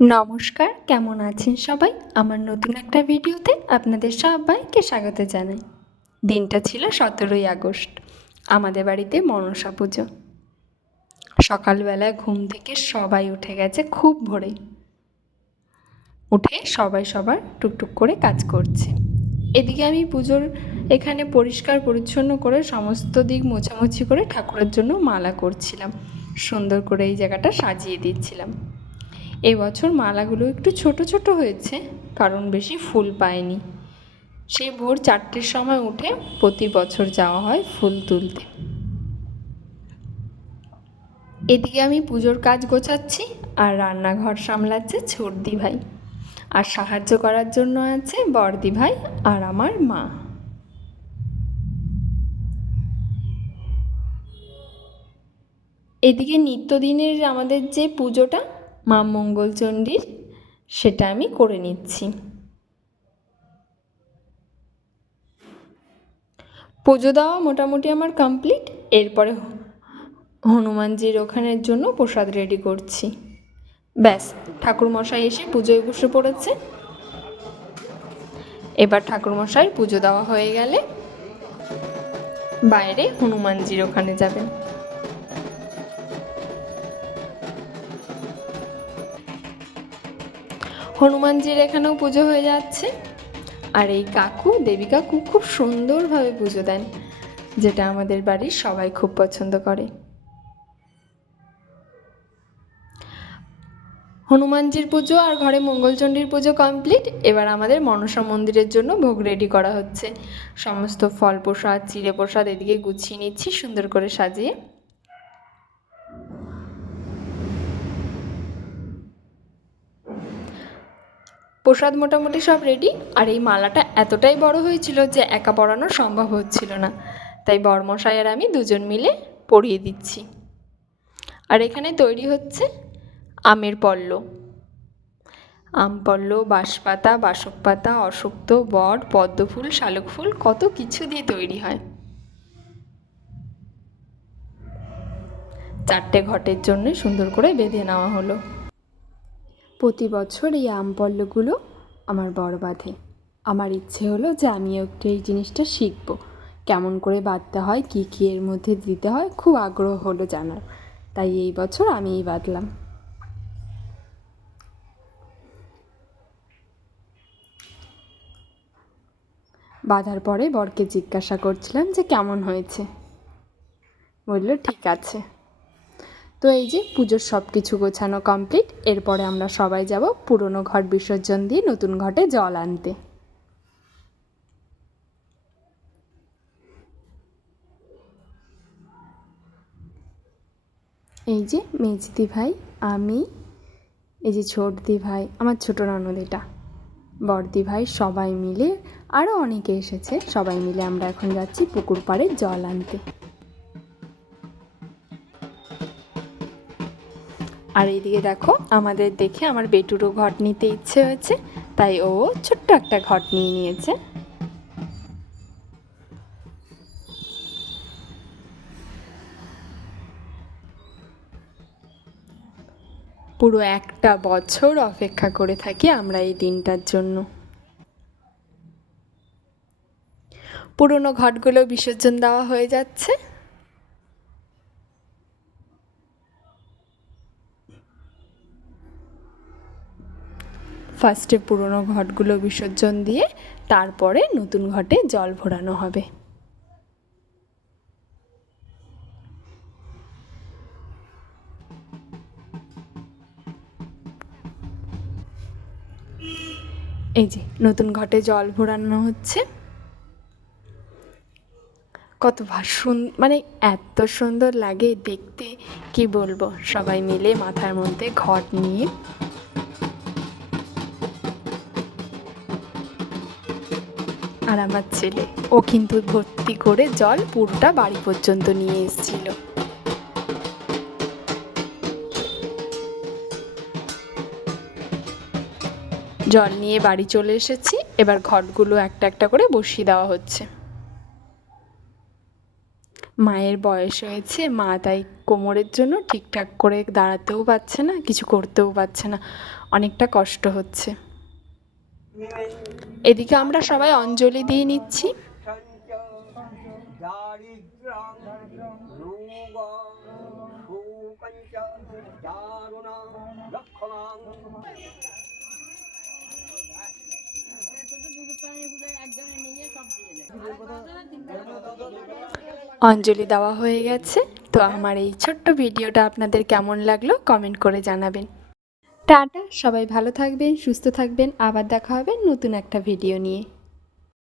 নমস্কার, কেমন আছেন সবাই? আমার নতুন একটা ভিডিওতে আপনাদের সবাইকে স্বাগত জানাই। দিনটা ছিল 17ই আগস্ট। আমাদের বাড়িতে মনসা পুজো। সকালবেলায় ঘুম থেকে সবাই উঠে গেছে খুব ভোরে। উঠে সবাই সবার টুকটুক করে কাজ করছে। এদিকে আমি পুজোর এখানে পরিষ্কার পরিচ্ছন্ন করে সমস্ত দিক মোছামুছি করে ঠাকুরের জন্য মালা করছিলাম। সুন্দর করে এই জায়গাটা সাজিয়ে দিচ্ছিলাম। এবছর মালাগুলো একটু ছোট ছোট হয়েছে, কারণ বেশি ফুল পায়নি। সেই ভোর 4টের সময় উঠে প্রতি বছর যাওয়া হয় ফুল তুলতে। এদিকে আমি পুজোর কাজ গোছাচ্ছি আর রান্নাঘর সামলাচ্ছে ছোটদি ভাই, আর সাহায্য করার জন্য আছে বড়দি ভাই আর আমার মা। এদিকে নিত্যদিনের আমাদের যে পুজোটা মা মঙ্গলচণ্ডীর, সেটা আমি করে নিচ্ছি। পুজো দেওয়া মোটামুটি আমার কমপ্লিট। এরপরে হনুমানজির ওখানের জন্য প্রসাদ রেডি করছি। ব্যাস, ঠাকুরমশাই এসে পুজোয় বসে পড়েছে। এবার ঠাকুরমশাই পুজো দেওয়া হয়ে গেলে বাইরে হনুমানজির ওখানে যাবেন। হনুমানজির এখানেও পুজো হয়ে যাচ্ছে। আর এই কাকু, দেবী কাকু খুব সুন্দরভাবে পুজো দেন, যেটা আমাদের বাড়ির সবাই খুব পছন্দ করে। হনুমানজির পুজো আর ঘরে মঙ্গলচণ্ডীর পুজো কমপ্লিট। এবার আমাদের মনসা মন্দিরের জন্য ভোগ রেডি করা হচ্ছে। সমস্ত ফল প্রসাদ, চিড়ে প্রসাদ এদিকে গুছিয়ে নিচ্ছি সুন্দর করে সাজিয়ে। প্রসাদ মোটামুটি সব রেডি। আর এই মালাটা এতটাই বড় হয়েছিল যে একা পরানো সম্ভব হচ্ছিল না, তাই বড়মশাই আর আমি দুজন মিলে পরিয়ে দিচ্ছি। আর এখানে তৈরি হচ্ছে আমের পল্লব। আম পল্লব, বাঁশপাতা, বাসক পাতা, অশক্ত, বট, পদ্মফুল, শালুক ফুল, কত কিছু দিয়ে তৈরি হয়। 4টে ঘটের জন্য সুন্দর করে বেঁধে নেওয়া হলো। প্রতি বছর এই আম পল্লবগুলো আমার বড় বাঁধে। আমার ইচ্ছে হলো যে আমিও একটু এই জিনিসটা শিখব, কেমন করে বাঁধতে হয়, কী কী এর মধ্যে দিতে হয়, খুব আগ্রহ হলো জানার। তাই এই বছর আমিই বাঁধলাম। বাঁধার পরে বরকে জিজ্ঞাসা করছিলাম যে কেমন হয়েছে। বলল ঠিক আছে। তো এই যে পুজোর সব কিছু গোছানো কমপ্লিট। এরপরে আমরা সবাই যাব পুরনো ঘট বিসর্জন দিয়ে নতুন ঘটে জল আনতে। এই যে মেজদি ভাই, আমি, এই যে ছোটদি ভাই, আমার ছোট ননদ এটা, বড়দি ভাই, সবাই মিলে, আরও অনেকে এসেছে, সবাই মিলে আমরা এখন যাচ্ছি পুকুর পাড়ে জল আনতে। আর এইদিকে দেখো, আমাদের দেখে আমার বেটুরও ঘট নিতে ইচ্ছে হয়েছে, তাই ও ছোট্ট একটা ঘট নিয়ে নিয়েছে। পুরো একটা বছর অপেক্ষা করে থাকি আমরা এই দিনটার জন্য। পুরনো ঘটগুলো বিসর্জন দেওয়া হয়ে যাচ্ছে। ফার্স্টে পুরনো ঘটগুলো বিসর্জন দিয়ে তারপরে নতুন ঘটে জল ভরানো হবে। এই যে নতুন ঘটে জল ভরানো হচ্ছে। কত মানে এত সুন্দর লাগে দেখতে, কি বলবো। সবাই মিলে মাথার মধ্যে ঘট নিয়ে। আর আমার ছেলে, ও কিন্তু ভর্তি করে জল পুরোটা বাড়ি পর্যন্ত নিয়ে এসেছিল। জল নিয়ে বাড়ি চলে এসেছি। এবার ঘটগুলো একটা একটা করে বসিয়ে দেওয়া হচ্ছে। মায়ের বয়স হয়েছে, মা তাই কোমরের জন্য ঠিকঠাক করে দাঁড়াতেও পারছে না, কিছু করতেও পারছে না, অনেকটা কষ্ট হচ্ছে। এদিকে আমরা সবাই অঞ্জলি দিয়ে নিচ্ছি। অঞ্জলি দেওয়া হয়ে গেছে। তো আমার এই ছোট্ট ভিডিওটা আপনাদের কেমন লাগলো কমেন্ট করে জানাবেন। টাটা, সবাই ভালো থাকবেন, সুস্থ থাকবেন, আবার দেখা হবে নতুন একটা ভিডিও নিয়ে।